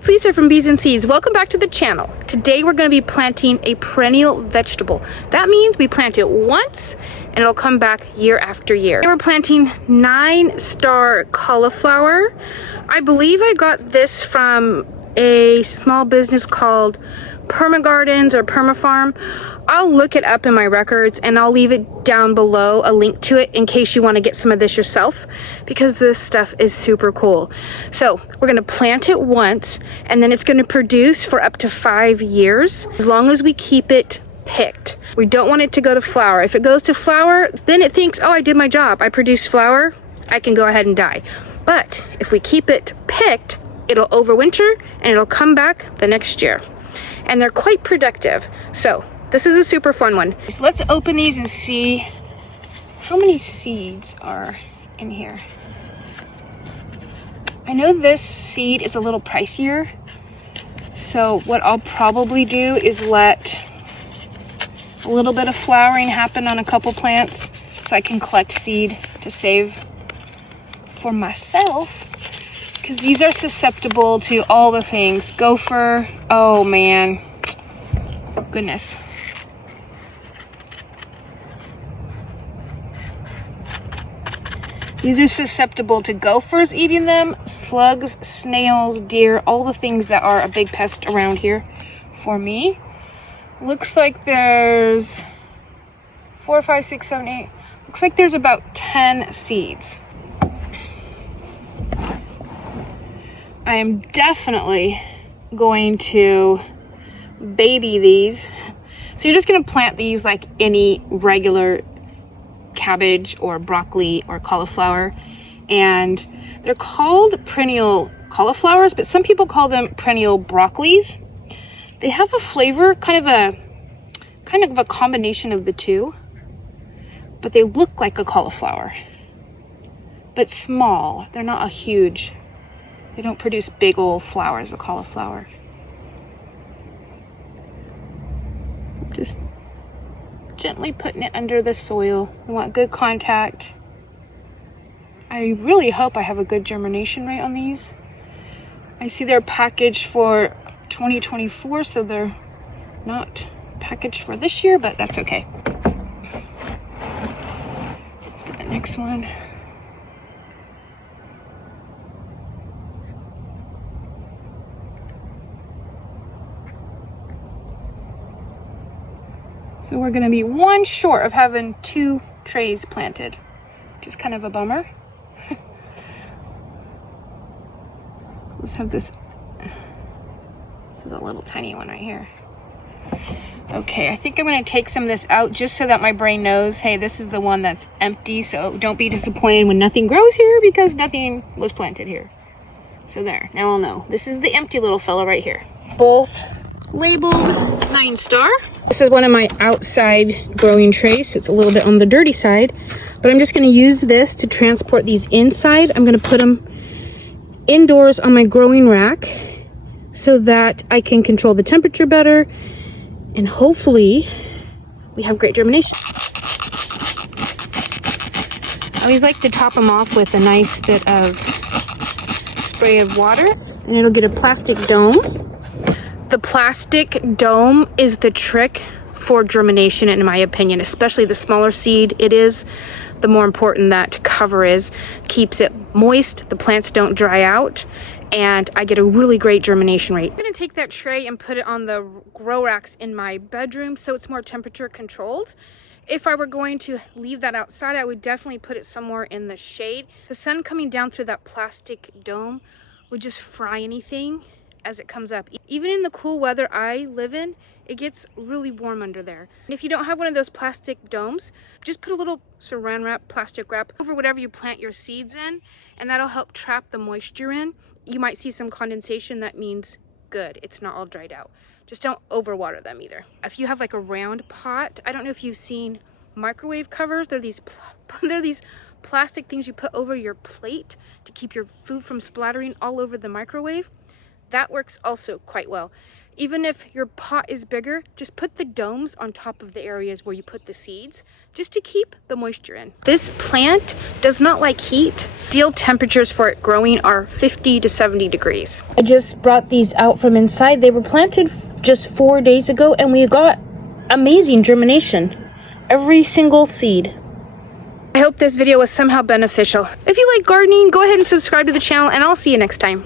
it's Lisa from Bees and Seeds. Welcome back to the channel. Today we're going to be planting a perennial vegetable. That means we plant it once and it'll come back year after year. We're planting Nine Star Cauliflower. I believe I got this from a small business called Permagardens or Permafarm. I'll look it up in my records and I'll leave it down below, a link to it, in case you want to get some of this yourself, because this stuff is super cool. So we're going to plant it once and then it's going to produce for up to 5 years, as long as we keep it picked. We don't want it to go to flower. If it goes to flower, then it thinks, oh, I did my job, I produced flower, I can go ahead and die. But if we keep it picked, it'll overwinter and it'll come back the next year. And they're quite productive. So this is a super fun one. So let's open these and see how many seeds are in here. I know this seed is a little pricier, so what I'll probably do is let a little bit of flowering happen on a couple plants so I can collect seed to save for myself, because these are susceptible to all the things. Gopher, oh man, goodness. These are susceptible to gophers eating them, slugs, snails, deer, all the things that are a big pest around here for me. Looks like there's 4, 5, 6, 7, 8. Looks like there's about 10 seeds. I am definitely going to baby these. So you're just going to plant these like any regular cabbage or broccoli or cauliflower, and they're called perennial cauliflowers, but some people call them perennial broccolis. They have a flavor, kind of a combination of the two, but they look like a cauliflower, but small. They're not a huge, they don't produce big old flowers of cauliflower. So just gently putting it under the soil. We want good contact. I really hope I have a good germination rate on these. I see they're packaged for 2024, so they're not packaged for this year, but that's okay. Let's get the next one. So we're going to be one short of having 2 trays planted, which is kind of a bummer. Let's have this. This is a little tiny one right here. Okay, I think I'm going to take some of this out just so that my brain knows, hey, this is the one that's empty, so don't be disappointed when nothing grows here, because nothing was planted here. So there, now I'll know. This is the empty little fella right here. Both labeled 9 Star. This is one of my outside growing trays, so it's a little bit on the dirty side, but I'm just going to use this to transport these inside. I'm going to put them indoors on my growing rack so that I can control the temperature better, and hopefully we have great germination. I always like to top them off with a nice bit of spray of water, and it'll get a plastic dome. The plastic dome is the trick for germination, in my opinion, especially the smaller seed it is, the more important that cover is. Keeps it moist, the plants don't dry out, and I get a really great germination rate. I'm gonna take that tray and put it on the grow racks in my bedroom so it's more temperature controlled. If I were going to leave that outside, I would definitely put it somewhere in the shade. The sun coming down through that plastic dome would just fry anything as it comes up. Even in the cool weather I live in, it gets really warm under there. And if you don't have one of those plastic domes, just put a little saran wrap, plastic wrap over whatever you plant your seeds in, and that'll help trap the moisture in. You might see some condensation. That means good, it's not all dried out. Just don't overwater them either. If you have like a round pot, I don't know if you've seen microwave covers. They're these plastic things you put over your plate to keep your food from splattering all over the microwave. That works also quite well. even if your pot is bigger, just put the domes on top of the areas where you put the seeds, just to keep the moisture in. This plant does not like heat. Ideal temperatures for it growing are 50 to 70 degrees. I just brought these out from inside. They were planted just 4 days ago, and we got amazing germination. Every single seed. I hope this video was somehow beneficial. If you like gardening, go ahead and subscribe to the channel, and I'll see you next time.